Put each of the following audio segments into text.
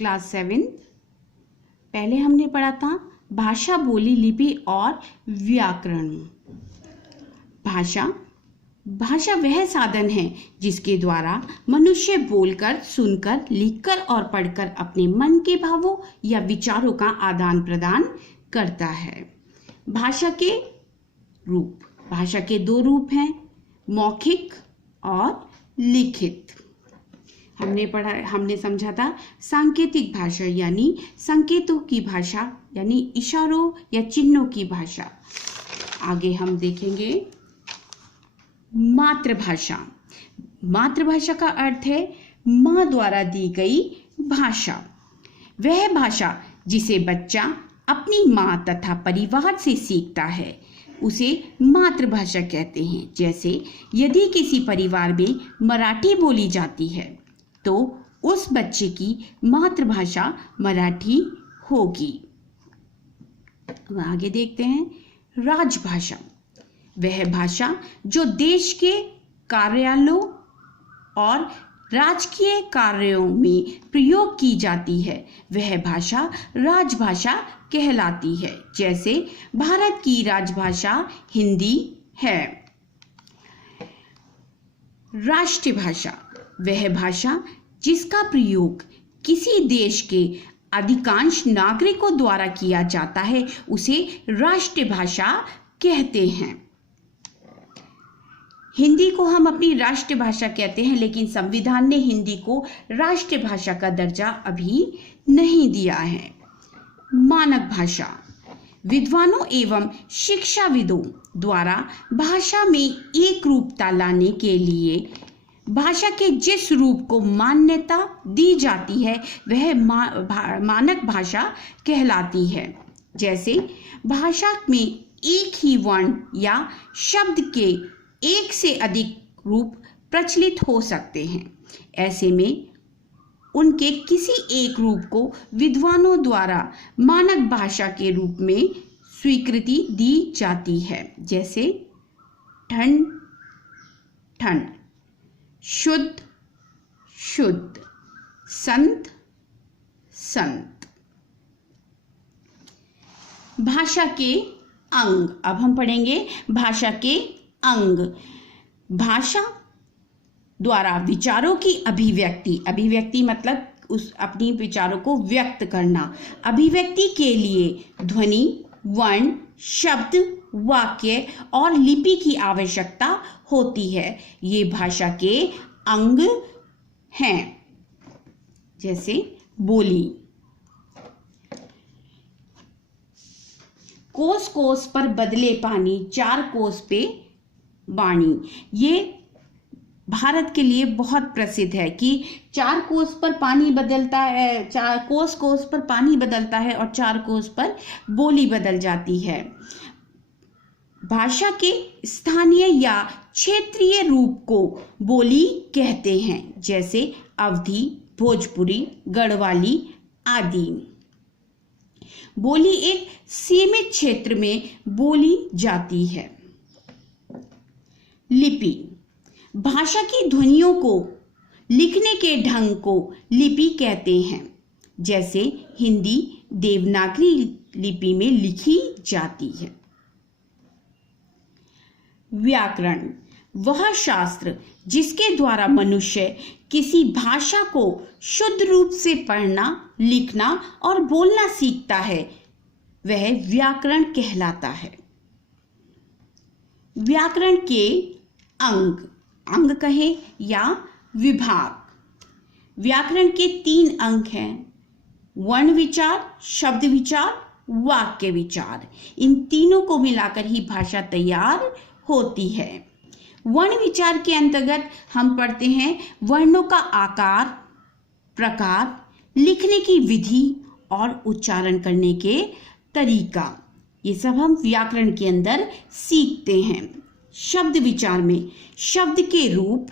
Class 7। पहले हमने पढ़ा था भाषा, बोली, लिपि और व्याकरण। भाषा वह साधन है जिसके द्वारा मनुष्य बोलकर, सुनकर, लिखकर और पढ़कर अपने मन के भावों या विचारों का आदान प्रदान करता है। भाषा के दो रूप हैं, मौखिक और लिखित। हमने समझा था सांकेतिक भाषा यानी संकेतों की भाषा, यानी इशारों या चिन्हों की भाषा। आगे हम देखेंगे मातृभाषा। मातृभाषा का अर्थ है माँ द्वारा दी गई भाषा। वह भाषा जिसे बच्चा अपनी माँ तथा परिवार से सीखता है उसे मातृभाषा कहते हैं। जैसे यदि किसी परिवार में मराठी बोली जाती है तो उस बच्चे की मातृभाषा मराठी होगी। अब आगे देखते हैं राजभाषा। वह भाषा जो देश के कार्यालयों और राजकीय कार्यों में प्रयोग की जाती है वह भाषा राजभाषा कहलाती है। जैसे भारत की राजभाषा हिंदी है। राष्ट्रीय भाषा वह भाषा जिसका प्रयोग किसी देश के अधिकांश नागरिकों द्वारा किया जाता है उसे राष्ट्रीय भाषा कहते हैं। हिंदी को हम अपनी राष्ट्रीय भाषा कहते हैं, लेकिन संविधान ने हिंदी को राष्ट्रीय भाषा का दर्जा अभी नहीं दिया है। मानक भाषा विद्वानों एवं शिक्षाविदों द्वारा भाषा में एक रूपता लाने के लिए भाषा के जिस रूप को मान्यता दी जाती है वह मानक भाषा कहलाती है। जैसे भाषा में एक ही वर्ण या शब्द के एक से अधिक रूप प्रचलित हो सकते हैं। ऐसे में उनके किसी एक रूप को विद्वानों द्वारा मानक भाषा के रूप में स्वीकृति दी जाती है। जैसे ठंड ठंड, शुद्ध शुद्ध, संत संत। भाषा के अंग। अब हम पढ़ेंगे भाषा के अंग। भाषा द्वारा विचारों की अभिव्यक्ति मतलब उस अपनी विचारों को व्यक्त करना। अभिव्यक्ति के लिए ध्वनि, वर्ण, शब्द, वाक्य और लिपि की आवश्यकता होती है। ये भाषा के अंग हैं। जैसे बोली। कोस कोस पर बदले पानी, चार कोस पे वाणी। ये भारत के लिए बहुत प्रसिद्ध है कि चार कोस पर पानी बदलता है, चार कोस पर पानी बदलता है और चार कोस पर बोली बदल जाती है। भाषा के स्थानीय या क्षेत्रीय रूप को बोली कहते हैं। जैसे अवधी, भोजपुरी, गढ़वाली आदि। बोली एक सीमित क्षेत्र में बोली जाती है। लिपि भाषा की ध्वनियों को लिखने के ढंग को लिपि कहते हैं। जैसे हिंदी देवनागरी लिपि में लिखी जाती है। व्याकरण वह शास्त्र जिसके द्वारा मनुष्य किसी भाषा को शुद्ध रूप से पढ़ना, लिखना और बोलना सीखता है वह व्याकरण कहलाता है। व्याकरण के अंग कहे या विभाग। व्याकरण के 3 अंग हैं, वर्ण विचार, शब्द विचार, वाक्य विचार। इन तीनों को मिलाकर ही भाषा तैयार होती है। वर्ण विचार के अंतर्गत हम पढ़ते हैं वर्णों का आकार, प्रकार, लिखने की विधि और उच्चारण करने के तरीका। ये सब हम व्याकरण के अंदर सीखते हैं। शब्द विचार में शब्द के रूप,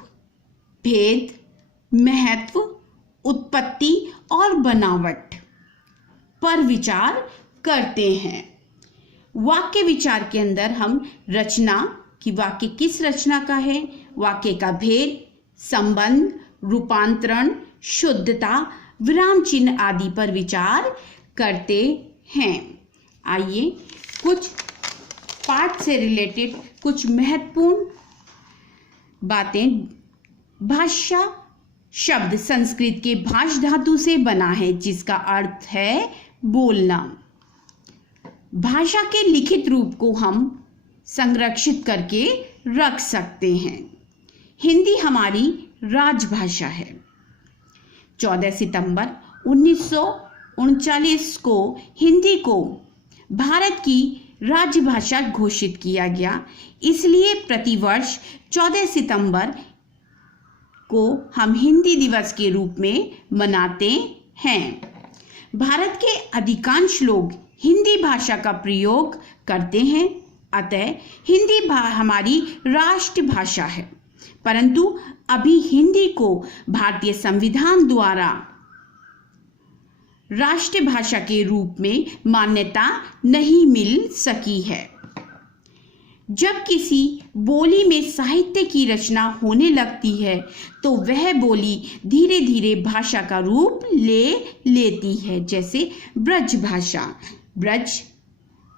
भेद, महत्व, उत्पत्ति और बनावट पर विचार करते हैं। वाक्य विचार के अंदर हम रचना कि वाक्य किस रचना का है, वाक्य का भेद, संबंध, रूपांतरण, शुद्धता, विराम चिन्ह आदि पर विचार करते हैं। आइए कुछ पाठ से रिलेटेड कुछ महत्वपूर्ण बातें। भाषा शब्द संस्कृत के भाष धातु से बना है, जिसका अर्थ है बोलना। भाषा के लिखित रूप को हम संरक्षित करके रख सकते हैं। हिंदी हमारी राजभाषा है। 14 सितंबर 1939 को हिंदी को भारत की राजभाषा घोषित किया गया। इसलिए प्रतिवर्ष 14 सितंबर को हम हिंदी दिवस के रूप में मनाते हैं। भारत के अधिकांश लोग हिंदी भाषा का प्रयोग करते हैं, अतः हिंदी हमारी राष्ट्रभाषा है। परंतु अभी हिंदी को भारतीय संविधान द्वारा राष्ट्रभाषा के रूप में मान्यता नहीं मिल सकी है। जब किसी बोली में साहित्य की रचना होने लगती है तो वह बोली धीरे धीरे भाषा का रूप ले लेती है। जैसे ब्रज भाषा। ब्रज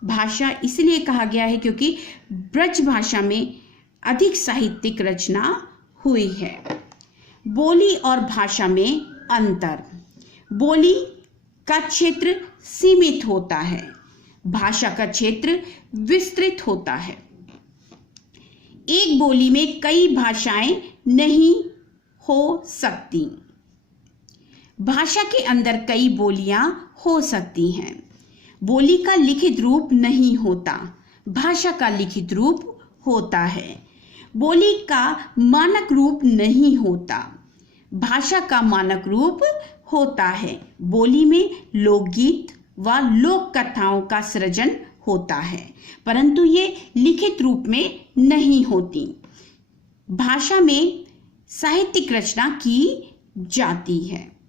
भाषा इसलिए कहा गया है क्योंकि ब्रज भाषा में अधिक साहित्यिक रचना हुई है। बोली और भाषा में अंतर। बोली का क्षेत्र सीमित होता है, भाषा का क्षेत्र विस्तृत होता है। एक बोली में कई भाषाएं नहीं हो सकती। भाषा के अंदर कई बोलियां हो सकती हैं। बोली का लिखित रूप नहीं होता, भाषा का लिखित रूप होता है। बोली का मानक रूप नहीं होता, भाषा का मानक रूप होता है। बोली में लोकगीत व लोक कथाओं का सृजन होता है, परंतु ये लिखित रूप में नहीं होती। भाषा में साहित्यिक रचना की जाती है।